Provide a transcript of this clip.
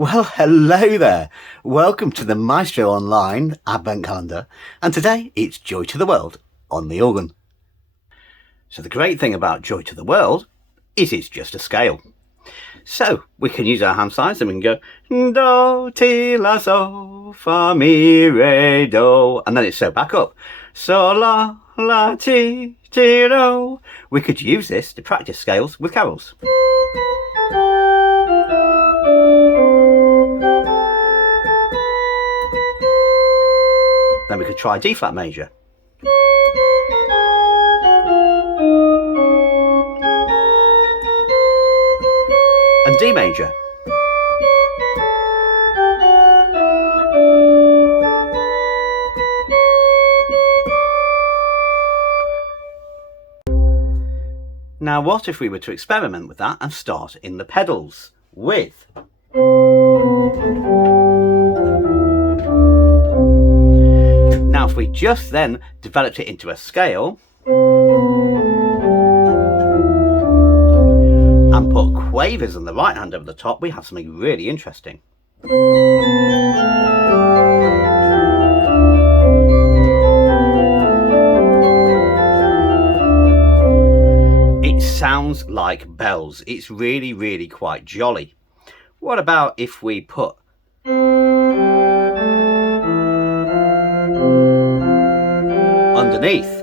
Well, hello there. Welcome to the Maestro Online Advent Calendar, and today it's Joy to the World on the organ. So the great thing about Joy to the World is it's just a scale. So we can use our hand signs and we can go do, ti, la, so, fa, mi, re, do, and then it's so back up. So, la, ti, do. We could use this to practice scales with carols. Then we could try D flat major. And D major. Now what if we were to experiment with that and start in the pedals with now if we just then developed it into a scale and put quavers on the right hand over the top, we have something really interesting. It sounds like bells. It's really quite jolly. What about if we put underneath?